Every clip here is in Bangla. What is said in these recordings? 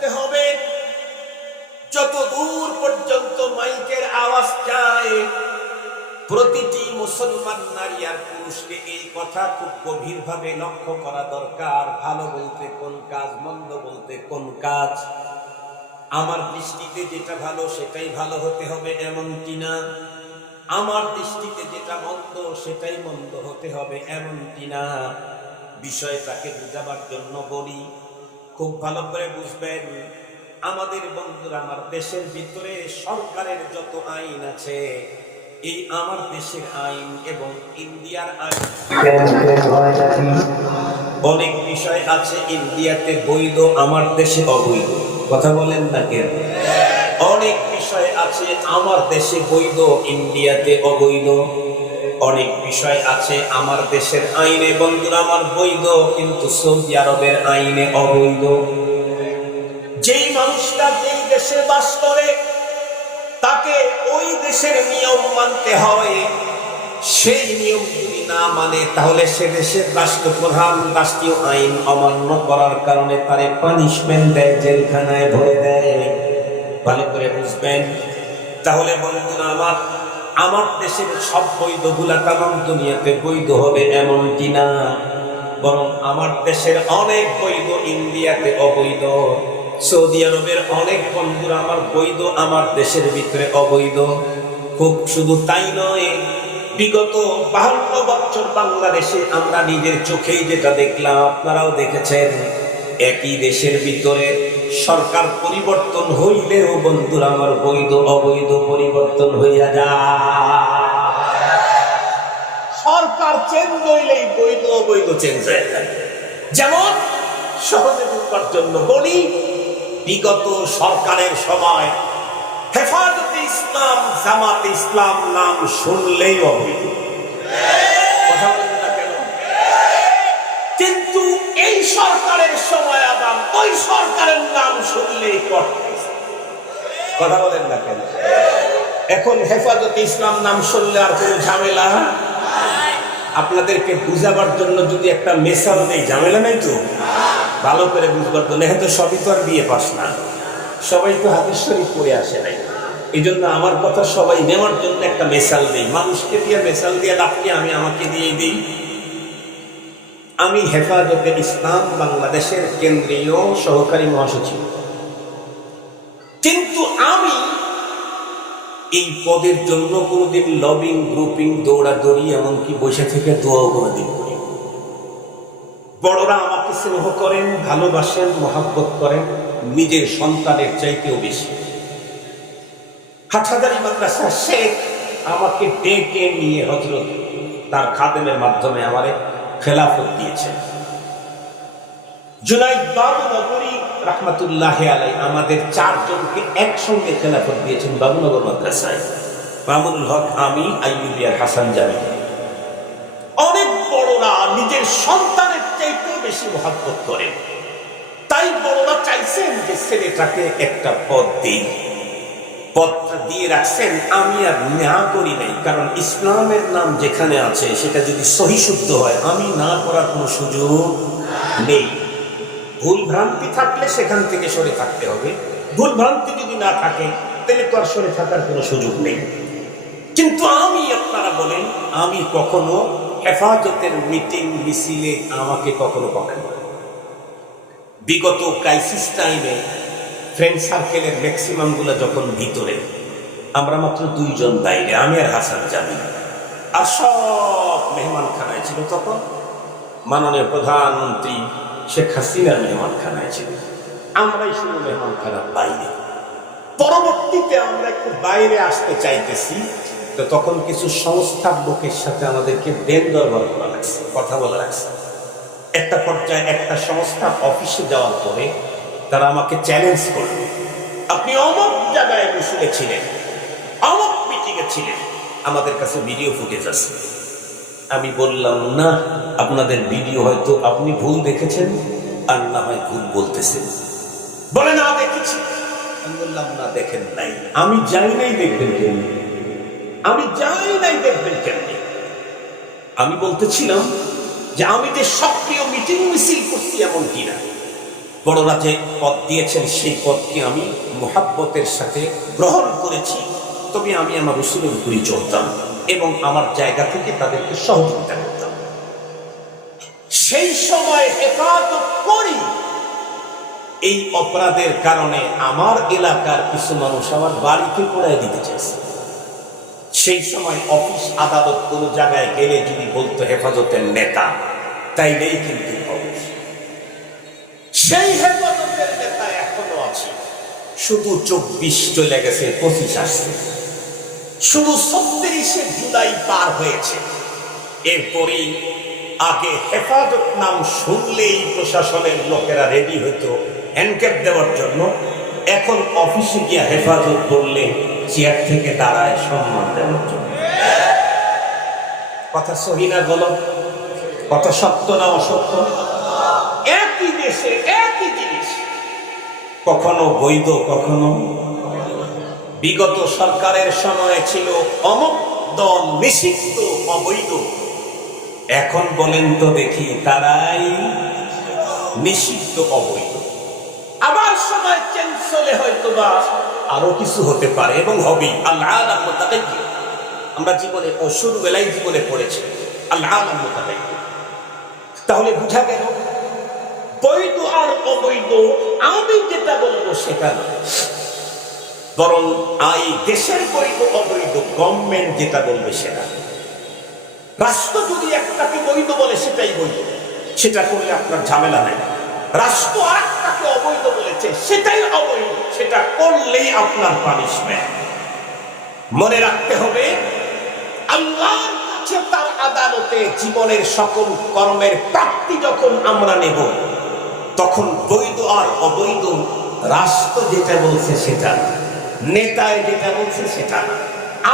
বুঝতে হবে, যত দূর পর্যন্ত মাইকের আওয়াজ যায়, প্রতিটি মুসলমান নারী আর পুরুষকে এই কথা খুব গভীরভাবে লক্ষ্য করা দরকার। ভালো বলতে কোন কাজ, মন্দ বলতে কোন কাজ। আমার দৃষ্টিতে যেটা ভালো সেটাই ভালো হতে হবে এমনটি না, আমার দৃষ্টিতে যেটা মন্দ সেটাই মন্দ হতে হবে এমনটি না। বিষয়টাকে বুঝাবার জন্য বলি, খুব ভালো করে বুঝবেন। আমাদের বন্ধুরা, আমার দেশের ভিতরে সরকারের যত আইন আছে, এই আমার দেশের আইন এবং ইন্ডিয়ার আইন অনেক বিষয় আছে। ইন্ডিয়াতে বৈধ, আমার দেশে অবৈধ। কথা বলেন না কেন? অনেক বিষয় আছে আমার দেশে বৈধ, ইন্ডিয়াতে অবৈধ। অনেক বিষয় আছে আমার দেশের আইনে বন্ধুরা আমার বৈধ, কিন্তু সৌদি আরবের আইনে অবৈধ। যেই মানুষটা যেই দেশে বাস করে তাকে ওই দেশের নিয়ম মানতে হয়। সেই নিয়ম যদি না মানে, তাহলে সে দেশের রাষ্ট্রপ্রধান রাষ্ট্রীয় আইন অমান্য করার কারণে তারে পানিশমেন্ট দেয়, জেলখানায় ভরে দেয়। ভালো করে বুঝবেন। তাহলে বন্ধুরা আমার, আমার দেশের সব বৈধ গুলা তামাম দুনিয়াতে বৈধ হবে এমনটি না, বরং আমার দেশের অনেক বৈধ ইন্ডিয়াতে অবৈধ। সৌদি আরবের অনেক বন্ধুরা আমার বৈধ, আমার দেশের ভিতরে অবৈধ। খুব শুধু তাই নয়, বিগত 52 বছর বাংলাদেশে আমরা নিজের চোখেই যেটা দেখলাম, আপনারাও দেখেছেন, একই দেশের ভিতরে সরকার পরিবর্তন হইলেও বন্ধুরা আমার বৈধ অবৈধ পরিবর্তন হইয়া যায়। সরকার চেঞ্জ হইলেই বৈধ অবৈধ চেঞ্জ হয়ে যায়। যেমন সহজে বুঝবার জন্য বলি, বিগত সরকারের সময় হেফাজতে ইসলাম, জামাতে ইসলাম নাম শুনলেই অবৈধ। কথা বলেন না কেন? কিন্তু এই সরকারের সময় আবার ওই সরকারের নাম শুনলেই করতেছে। কথা বলেন না কেন? এখন হেফাজতে ইসলাম নাম শুনলে আর কোনো ঝামেলা। আপনাদেরকে বুঝাবার জন্য যদি একটা মেসাল নেই, ঝামেলা নাই তো। ভালো করে বুঝবার জন্য, হয়তো সবই তো আর বিয়ে পাস না, সবাই তো হাদিস শরীফ পড়ে আসে নাই। এই জন্য আমার কথা সবাই নেওয়ার জন্য একটা মেসাল নেই। মানুষকে দিয়ে মেসাল দিয়ে লাভকে আমি আমাকে দিয়ে দিই। আমি হেফাজতে ইসলাম বাংলাদেশের কেন্দ্রীয় সহকারী মহাসচিব, কিন্তু আমি এই পদের জন্য কোনোদিন লবিং, গ্রুপিং, দৌড়াদৌড়ি, এমনকি বসে থেকে দোয়াও কোনোদিন করি। বড়রা আমাকে স্নেহ করেন, ভালোবাসেন, মহাব্বত করেন নিজের সন্তানের চাইতেও বেশি। হাটহাজারী মাদ্রাসা শেখ আমাকে ডেকে নিয়ে হযরত তার খাদেমের মাধ্যমে আমারে খেলাফত দিয়েছেন। জুনাইদ বাবুনগরী রাহমাতুল্লাহি আলাইহি আমাদের 4 জনকে একসঙ্গে খেলাফত দিয়েছেন বাবুনগর মাদ্রাসায়। মামুনুল হক, আমি, আইয়ুবী আর হাসান জামি। অনেক বড়রা নিজের সন্তানের চাইতেও বেশি মহব্বত করেন। তাই বড়রা চাইছেন যে ছেলেটাকে একটা পদ দিই। পদটা দিয়ে রাখছেন, আমি আর না করি নাই, কারণ ইসলামের নাম যেখানে আছে সেটা যদি সহি শুদ্ধ হয়, আমি না করার কোনো সুযোগ নেই। ভুল ভ্রান্তি থাকলে সেখান থেকে সরে থাকতে হবে, ভুল ভ্রান্তি যদি না থাকে তাহলে তো আর সরে থাকার কোনো সুযোগ নেই। কিন্তু আমি, আপনারা বলেন, আমি কখনো হেফাজতের মিটিং মিছিলে আমাকে কখনো পাঠাই। বিগত ক্রাইসিস টাইমে ফ্রেন্ড সার্কেলের ম্যাক্সিমাম গুলো যখন ভিতরে, আমরা মাত্র 2 জন বাইরে, আমি আর হাসান জামি, আর সব মেহমানখানায় ছিল। তখন মাননীয় প্রধানমন্ত্রী শেখ হাসিনার মেহমানখানায় ছিল, আমরাই শুধু মেহমানখানার বাইরে। পরবর্তীতে আমরা একটু বাইরে আসতে চাইতেছি, তো তখন কিছু সংস্থার লোকের সাথে আমাদেরকে দেন দরবার করা লাগছে, কথা বলা লাগছে। একটা পর্যায়ে একটা সংস্থার অফিসে যাওয়ার পরে তারা আমাকে চ্যালেঞ্জ করলো, আপনি অমুক জায়গায় মিছিলে ছিলেন, অমুক মিটিংয়ে ছিলেন, আমাদের কাছে ভিডিও ফুটেজ আছে। আমি বললাম, না, আপনাদের ভিডিও হয়তো আপনি ভুল দেখেছেন, আর না হয় ভুল বলতেছেন। বলে, না দেখেছি। আমি বললাম, না দেখেন নাই। আমি যাই নাই, দেখবেন কেন? আমি যাই নাই, দেখবেন কেন? আমি বলতেছিলাম যে আমি যে সক্রিয় মিটিং মিছিল করছি এমন কিনা, বড়রা যে পদ দিয়েছেন সেই পদকে আমি মুহাব্বতের সাথে গ্রহণ করেছি, তবে আমি আমার রাসূলের উপরই চলতাম এবং আমার জায়গা থেকে তাদেরকে সহযোগিতা করতাম। সেই সময় হেফাজত করি, এই অপরাধের কারণে আমার এলাকার কিছু মানুষ আমার বাড়িতে পড়ায় দিতে চাইছে। সেই সময় অফিস আদালত কোনো জায়গায় গেলে যদি বলতো হেফাজতের নেতা, তাইলেই কিন্তু হবে। সেই হেফাজতের নেতা এখনো আছে, শুধু 24 চলে গেছে, 25 আসছে, শুধু 36 জুলাই পার হয়েছে। এরপরেই আগে হেফাজত নাম শুনলেই প্রশাসনের লোকেরা রেডি হতো এনক্যাপ দেওয়ার জন্য, এখন অফিসে গিয়ে হেফাজত বললে চেয়ার থেকে দাঁড়ায় সম্মান দেওয়ার জন্য। কথা সহি না গলত? কথা সত্য না অসত্য? একই দেশে একই জিনিস, কখনো বৈধ কখনো। বিগত সরকারের সময় ছিল অমুক দল নিষিদ্ধ অবৈধ, এখন বলেন তো দেখি তারাই নিষিদ্ধ অবৈধ। আবার সময় চেঞ্জ হলে হয়তো বা আরো কিছু হতে পারে এবং হবেই। আল্লাহ আমরা জীবনে শুরুবেলায় জীবনে পড়েছি আল্লাহ। তাহলে বুঝা গেল বৈধ আর অবৈধ আমি যেটা বলবো সেটা না, বরং এই দেশের বৈধ অবৈধ গভর্নমেন্ট যেটা বলবে সেটা। রাষ্ট্র যদি একটাকে বৈধ বলে সেটাই বৈধ, সেটা করলে আপনার ঝামেলা নাই। রাষ্ট্র আর একটাকে অবৈধ বলেছে সেটাই অবৈধ, সেটা করলেই আপনার পানিশমেন্ট। মনে রাখতে হবে আল্লাহর কাছে তার আদালতে জীবনের সকল কর্মের প্রাপ্তি যখন আমরা নেব, তখন বৈধ আর অবৈধ রাষ্ট্র যেটা বলছে সেটা না, নেতায় যেটা বলছে সেটা না,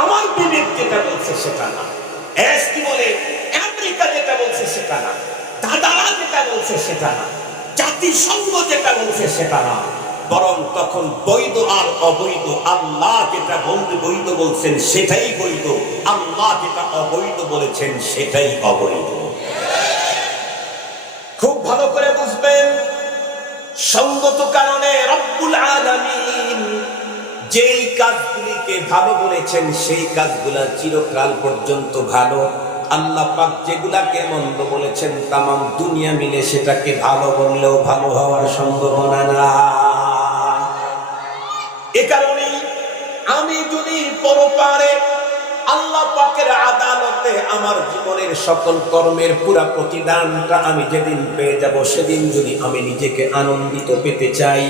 আমার বিবেক যেটা বলছে সেটা না, কি বলে আমেরিকা যেটা বলছে সেটা না, দাদারা যেটা বলছে সেটা না, জাতিসংঘ যেটা বলছে সেটা না, বরং তখন বৈধ আর অবৈধ আল্লাহ যেটা বৈধ বলছেন সেটাই বৈধ, আল্লাহ যেটা অবৈধ বলেছেন সেটাই অবৈধ। খুব ভালো করে বুঝবেন, সঙ্গত কারণে রব্বুল আলামিন যেই কাজগুলিকে ভালো বলেছেন সেই কাজগুলা চিরকাল পর্যন্ত ভালো। আল্লাহ পাক যেগুলাকে মন্দ বলেছেন তামাম দুনিয়া মিলে সেটাকে ভালো বললেও ভালো হওয়ার সম্ভাবনা না। এ কারণেই আমি যদি পরপারে আল্লাহ পাকের আদালতে আমার জীবনের সকল কর্মের পুরা প্রতিদানটা আমি যেদিন পেয়ে যাব, সেদিন যদি আমি নিজেকে আনন্দিত পেতে চাই,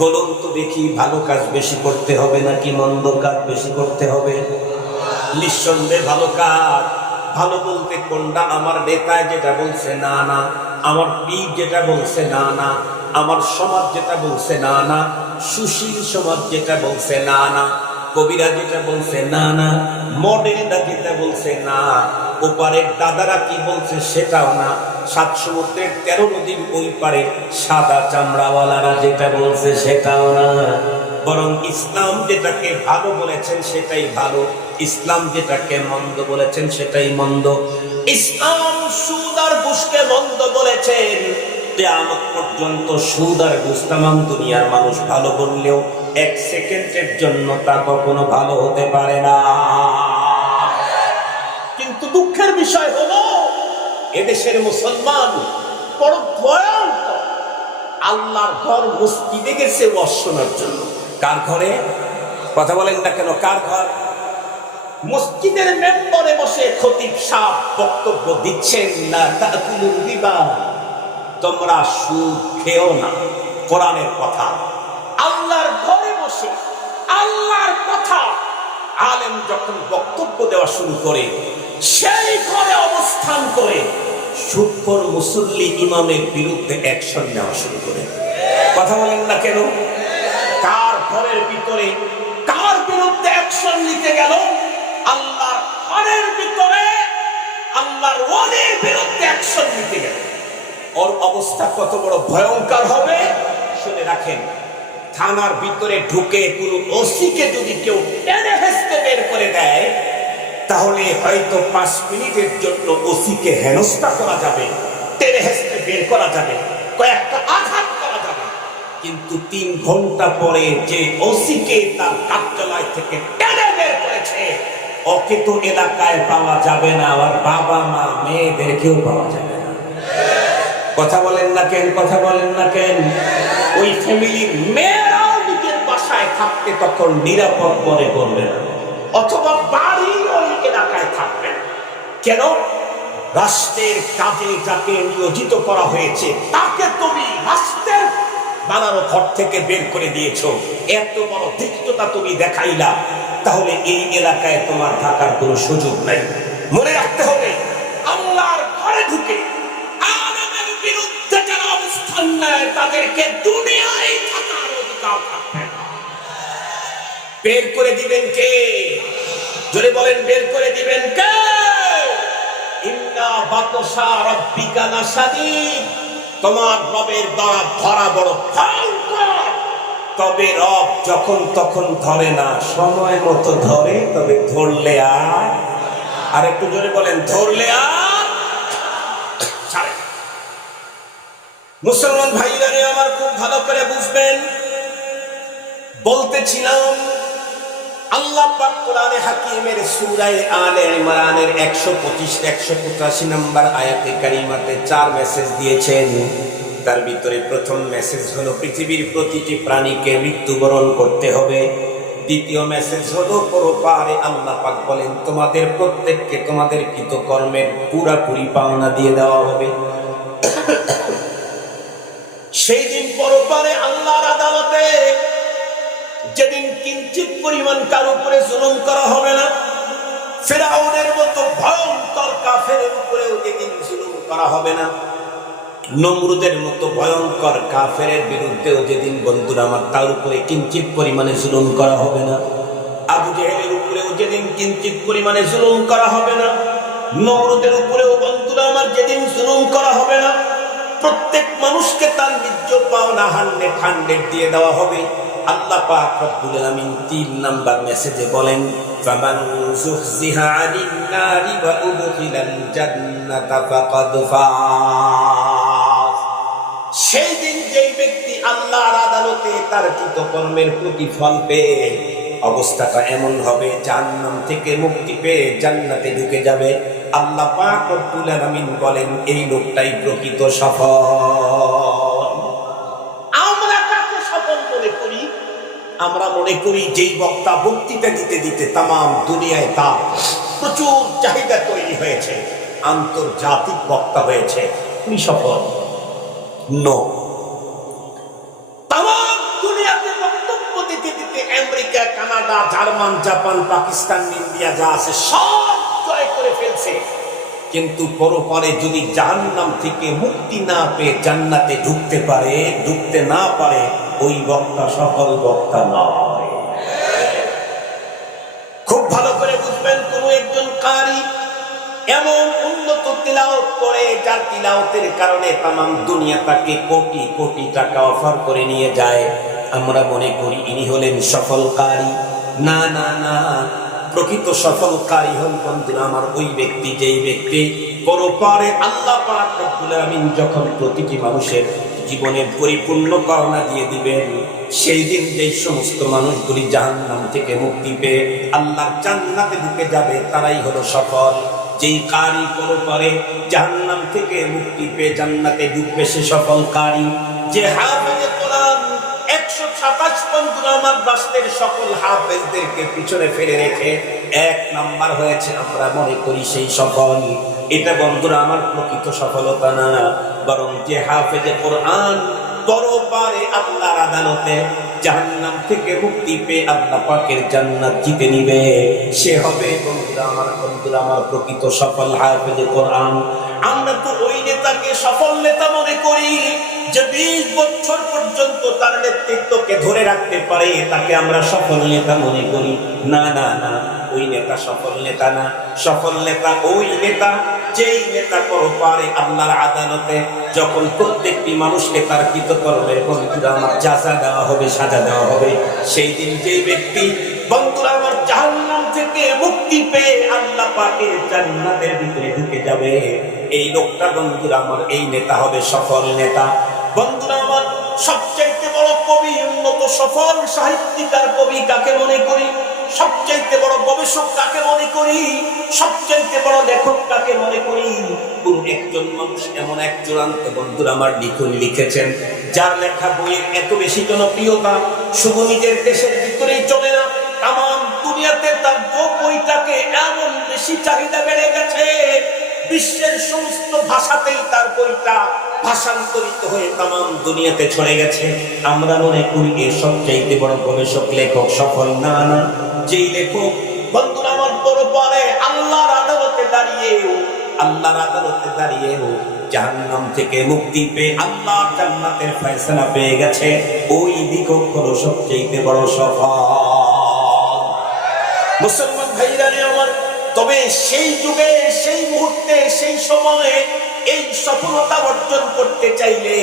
বলুন তো দেখি ভালো কাজ বেশি করতে হবে নাকি মন্দ কাজ বেশি করতে হবে? নিঃসন্দেহে ভালো কাজ। ভালো বলতে কোনটা? আমার নেতা যেটা বলছে না না, আমার পীর যেটা বলছে না না, আমার সমাজ যেটা বলছে না না, সুশীল সমাজ যেটা বলছে না না, কবিরা যেটা বলছে না না, মডেলটা যেটা বলছে না, ওপারের দাদারা কি বলছে সেটাও না, 7 সমুদ্রের 13 নদীর ওই পারে সাদা চামড়াওয়ালারা যেটা বলছে সেটাও না, বরং ইসলাম যেটাকে ভালো বলেছেন সেটাই ভালো, ইসলাম যেটাকে মন্দ বলেছেন সেটাই মন্দ। ইসলাম সুদ আর ঘুষকে মন্দ বলেছেন, কিয়ামত পর্যন্ত সুদ আর ঘুষ তামাম দুনিয়ার মানুষ ভালো বললেও 1 সেকেন্ডের জন্য তা কখনো ভালো হতে পারে না। কিন্তু দুঃখের বিষয় হলো এদেশের মুসলমান বড় ভয়ঙ্কর। আল্লাহর ঘর মসজিদে গেছে ওয়াজ শোনার জন্য। কার ঘরে? কথা বলেন না কেন? কার ঘর? মসজিদের মেম্বরে বসে খতিব সাহেব বক্তব্য দিচ্ছেন না, তাকুলুর রিবা, তোমরা সুদ খেও না, কোরআনের কথা। আল্লাহর ঘরে বসে আল্লাহর কথা আলেম যখন বক্তব্য দেওয়া শুরু করে, সেই ঘরে অবস্থান করে সুদখোর মুসল্লি ইমামের বিরুদ্ধে অ্যাকশন নেওয়া শুরু করে। কথা বলেন না কেন? কার ঘরের ভিতরে কার বিরুদ্ধে অ্যাকশন নিতে গেল? আল্লাহর ঘরের ভিতরে আল্লাহর ওয়ালির বিরুদ্ধে অ্যাকশন নিতে গেল। ওর অবস্থা কত বড় ভয়ঙ্কর হবে শুনে রাখেন। থানার ভিতরে ঢুকে কোনো ওসিকে যদি কেউ টেনে হেঁচড়ে বের করে দেয়, তাহলে হয়তো 5 মিনিটের জন্য ওসিকে হেনস্থা করা যাবে, টেনে হেঁচড়ে বের করা যাবে, কয়েকটা আঘাত করা যাবে, কিন্তু 3 ঘন্টা পরে যে ওসিকে তার কার্যালয় থেকে টেনে বের করেছে, ওকে তো এলাকায় পাওয়া যাবে না, আর বাবা মা মেয়েদেরকেও পাওয়া যাবে না। কথা বলেন না কেন? কথা বলেন না কেন? ওই ফ্যামিলির মেয়েরাও নিজের বাসায় থাকতে তখন নিরাপদ মনে করবে না, অথবা বাড়ি ওই এলাকায় থাকবে না। কেন? রাষ্ট্রের কাজে যাকে নিয়োজিত করা হয়েছে তাকে তুমি রাষ্ট্রের বানানো ঘর থেকে বের করে দিয়েছো, এত বড় ধৃষ্টতা তুমি দেখাইলা, তাহলে এই এলাকায় তোমার থাকার কোনো সুযোগ নাই। মনে রাখতে হবে, আল্লাহর ঘরে ঢুকে আদমের বিরুদ্ধে যারা অবস্থান নেয় তাদেরকে দুনিয়ায় থাকার অধিকার থাকবে না। বের করে দিবেন কে? জোরে বলেন, বের করে দিবেন কে? ইন্না বাতশা রাব্বিকা লাশাদীদ, তোমার রবের দ্বারা ধরা বড় ভয়ঙ্কর। তবে রব যখন তখন ধরে না, সময় মতো ধরে। তবে ধরলে আর একটু জোরে বলেন, ধরলে আর ছাড়ে। মুসলমান ভাইরা আমার খুব ভালো করে বুঝবেন, বলতেছিলাম আল্লাহ পাক কোরআনে হাকিমের সূরা আলে ইমরানের 125-185 নম্বর আয়াতে কারিমাতে 4 মেসেজ দিয়েছেন। তার ভিতরে প্রথম মেসেজ হলো পৃথিবীর প্রতিটি প্রাণীকে মৃত্যুবরণ করতে হবে। দ্বিতীয় মেসেজ হলো পরপারে আল্লাহ পাক বলেন তোমাদের প্রত্যেককে তোমাদের কৃতকর্মের পুরোপুরি পাওনা দিয়ে দেওয়া হবে। সেই দিন পরপারে আল্লাহর আদালতে, যেদিন কিঞ্চিত পরিমাণ কার উপরে জুলুম করা হবে না, ফিরআউনের মতো ভয়ঙ্কর কাফেরের উপরেও যেদিন জুলুম করা হবে না, নমরুদের মতো ভয়ঙ্কর কাফেরের বিরুদ্ধেও যেদিন বন্ধুরা আমার তার উপরে কিঞ্চিত পরিমাণে জুলুম করা হবে না, আবু জেহেলের উপরেও যেদিন কিঞ্চিত পরিমাণে জুলুম করা হবে না, নমরুদের উপরেও বন্ধুরা আমার যেদিন জুলুম করা হবে না, প্রত্যেক মানুষকে তার নিজ পাওনা 100 দিয়ে দেওয়া হবে। আল্লাহ পাক রব্বুল আলামিন 3 নাম্বার মেসেজে বলেন ফামান যুহজিহা আনিন নারি ওয়া উদখিলাল জান্নাতা ফাকাদ ফাজ। সেই দিন যেই ব্যক্তি আল্লাহর আদালতে তার কৃতকর্মের প্রতিফল পেয়ে অবস্থাটা এমন হবে জাহান্নাম থেকে মুক্তি পেয়ে জান্নাতে ঢুকে যাবে, আল্লাহ পাক রব্বুল আলামিন বলেন এই লোকটাই প্রকৃত সফল। আমরা মনে করি যেই বক্তা বক্তৃতা দিতে দিতে তাম দুনিয়ায় তার প্রচুর চাহিদা তৈরি হয়েছে, আন্তর্জাতিক বক্তা হয়েছে, উনি সফল। নো, তাম দুনিয়াতে বক্তব্য দিতে দিতে America, Canada, German, Japan, Pakistan, India যা আছে সব জয় করে ফেলছে, কিন্তু পরপরে যদি জাহান্নাম থেকে মুক্তি না পেয়ে জান্নাতে ঢুকতে না পারে, ওই বক্তা সফল বক্তা নয়। খুব ভালো করে বুঝবেন, কোন একজন কারি এমন উন্নত তিলাওয়াত করে যার তিলাওয়াতের কারণে তামাম দুনিয়া তাকে কোটি কোটি টাকা অফার করে নিয়ে যায়, আমরা মনে করি ইনি হলেন সফল কারি। না না না, প্রকৃত সফল কারি হন বন্ধুরা আমার ওই ব্যক্তি যেই ব্যক্তি পরপারে আল্লাহ পাক রব্বুল আলামিন যখন প্রতিটি মানুষের জীবনের পরিপূর্ণ পাওনা দিয়ে দিবেন, সেই দিন যেই সমস্ত মানুষগুলি জাহান্নাম থেকে মুক্তি পেয়ে আল্লাহর জান্নাতে ঢুকে যাবে তারাই হলো সফল। যেই কারি পরপারে জাহান্নাম থেকে মুক্তি পেয়ে জান্নাতে ঢুকবে সে সফল কারি। যে হাফেজে কোরআন 127 বন্ধুরা আমার রাষ্ট্রের সকল হাফেজদেরকে পিছনে ফেলে রেখে 1 নাম্বার হয়েছে, আমরা মনে করি সেই সফল। এটা বন্ধুরা আমার প্রকৃত সফলতা না, বরং যে হাফেজে কোরআন পরপারে আল্লাহর আদালতে জাহান্নাম থেকে মুক্তি পেয়ে আল্লাহ পাকের জান্নাত জিতে নিবে, সে হবে বন্ধুরা আমার প্রকৃত সফল হাফেজে কোরআন। আমরা তো ওই নেতাকে সফল নেতা মনে করি যে 20 বছর পর্যন্ত তার নেতৃত্বকে ধরে রাখতে পারে, তাকে আমরা সফল নেতা মনে করি। না না না, ওই নেতা সফল নেতা না। সফল নেতা ওই নেতা যেই নেতা পরপারে আল্লাহর আদালতে যখন প্রত্যেকটি মানুষকে তার কৃতকর্মের বন্ধুরা আমার জাযা দেওয়া হবে, সাজা দেওয়া হবে, সেই দিন যেই ব্যক্তি বন্ধুরা আমার জাহান্নাম থেকে মুক্তি পেয়ে আল্লাহ পাকের জান্নাতের ভিতরে ঢুকে যাবে, এই লোকটা বন্ধুরা আমার এই নেতা হবে সফল নেতা। বন্ধুরা আমার সবচেয়ে বড় সফল সাহিত্যিক আর কবি কাকে মনে করি, সবচাইতে বড় গবেষক কাকে মনে করি, সবচাইতে বড় লেখক কাকে মনে করি? কোন একজন মানুষ এমন এক চূড়ান্ত বন্ধুরা আমার লিখন লিখেছেন, যার লেখা বইয়ের এত বেশি জনপ্রিয়তা শুধু নিজের দেশের ভিতরেই চলে না, তাম দুনিয়াতে তার বইটাকে এমন বেশি চাহিদা বেড়ে গেছে, বিশ্বের সমস্ত ভাষাতেই তার বইটা ভাষান্তরিত হয়ে তাম দুনিয়াতে ছড়ে গেছে। আমরা মনে করি এর সবচাইতে বড় গবেষক লেখক সফল। না না, যেই লেখক বন্ধুরা আমার বড় পরে আল্লাহর আদালতে দাঁড়িয়েও জাহান্নাম থেকে মুক্তি পেয়ে আল্লাহর জান্নাতের ফয়সালা পেয়ে গেছে, ওই লেখক হলো সবচাইতে বড় সফল। মুসলমান ভাইরা আমার, তবে সেই যুগে, সেই মুহূর্তে, সেই সময়ে এই সফলতা অর্জন করতে চাইলে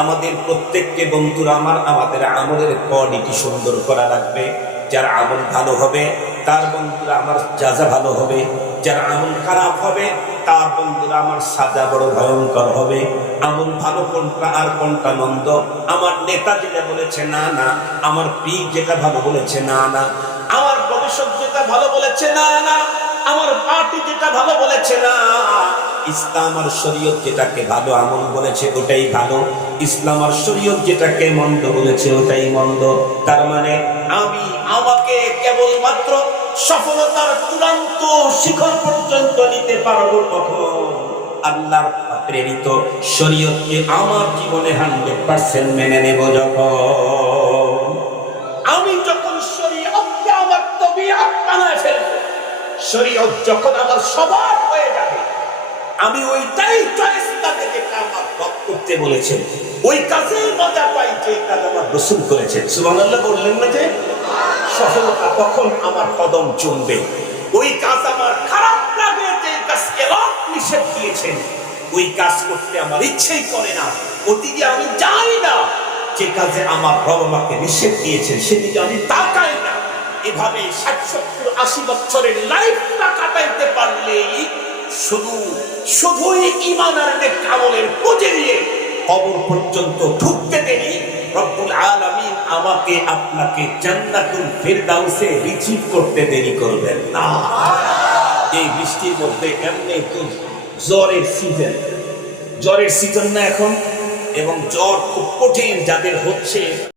আমাদের প্রত্যেককে বন্ধুরা আমার আমাদের আমলের কোয়ালিটি সুন্দর করা লাগবে। যার আমল ভালো হবে তার বন্ধুরা আমার জাযা ভালো হবে, যার আমল খারাপ হবে তার বন্ধুরা আমার সাজা বড় ভয়ঙ্কর হবে। আমল ভালো কোনটা আর কোনটা মন্দ, আমার নেতা যেটা বলেছে না না, আমার পীর যেটা ভালো বলেছে না না, আমার গবেষক যেটা ভালো বলেছে না না, আমার পার্টি যেটা ভালো বলেছে না, ইসলাম আর শরীয়ত যেটাকে ভালো আমল বলেছে ওটাই ভালো, ইসলাম আর শরীয়ত যেটাকে মন্দ বলেছে ওটাই মন্দ। তার মানে আমি আমাকে কেবলমাত্র সফলতার চূড়ান্ত শিখর পর্যন্ত নিতে পারবো কখন? আল্লাহর প্রেরিত শরীয়তকে আমার জীবনে 100% মেনে নেব যখন। আমি যখন শরীয়তকে আমার তবিয়ত বানায় ফেলবো, শরীয়ত যখন আমার স্বভাব হয়ে যাবে, আমি ওইটাই চয়েস করতে, যেটা আমার রব করতে বলেছেন, ওই কাজে মজা পাই যে কাজ আমার রাসূল করেছেন। সুবহানাল্লাহ বললেন না? যে সফলতা তখন আমার কদম চুমবে। ওই কাজ আমার খারাপ লাগে, যে কাজকে রব নিষেধ দিয়েছেন ওই কাজ করতে আমার ইচ্ছেই করে না, ওদিকে আমি যাই না। যে কাজে আমার রব আমাকে নিষেধ দিয়েছেন সেদিকে আমি তাকাই না। এভাবে 60-70-80 বছরের লাইফটা কাটাইতে পারলেই শুধুই ঈমান আর নেক আমলের পুঁজি নিয়ে কবর পর্যন্ত ঢুকতে দেরি রব্বুল আলামিন আমাকে আপনাকে জান্নাতুল ফিরদাউসে রিসিভ করতে দেরি করবেন না। এই বৃষ্টির মধ্যে এমনি তো জ্বরের সিজন না এখন, এবং জ্বর খুব কঠিন যাদের হচ্ছে।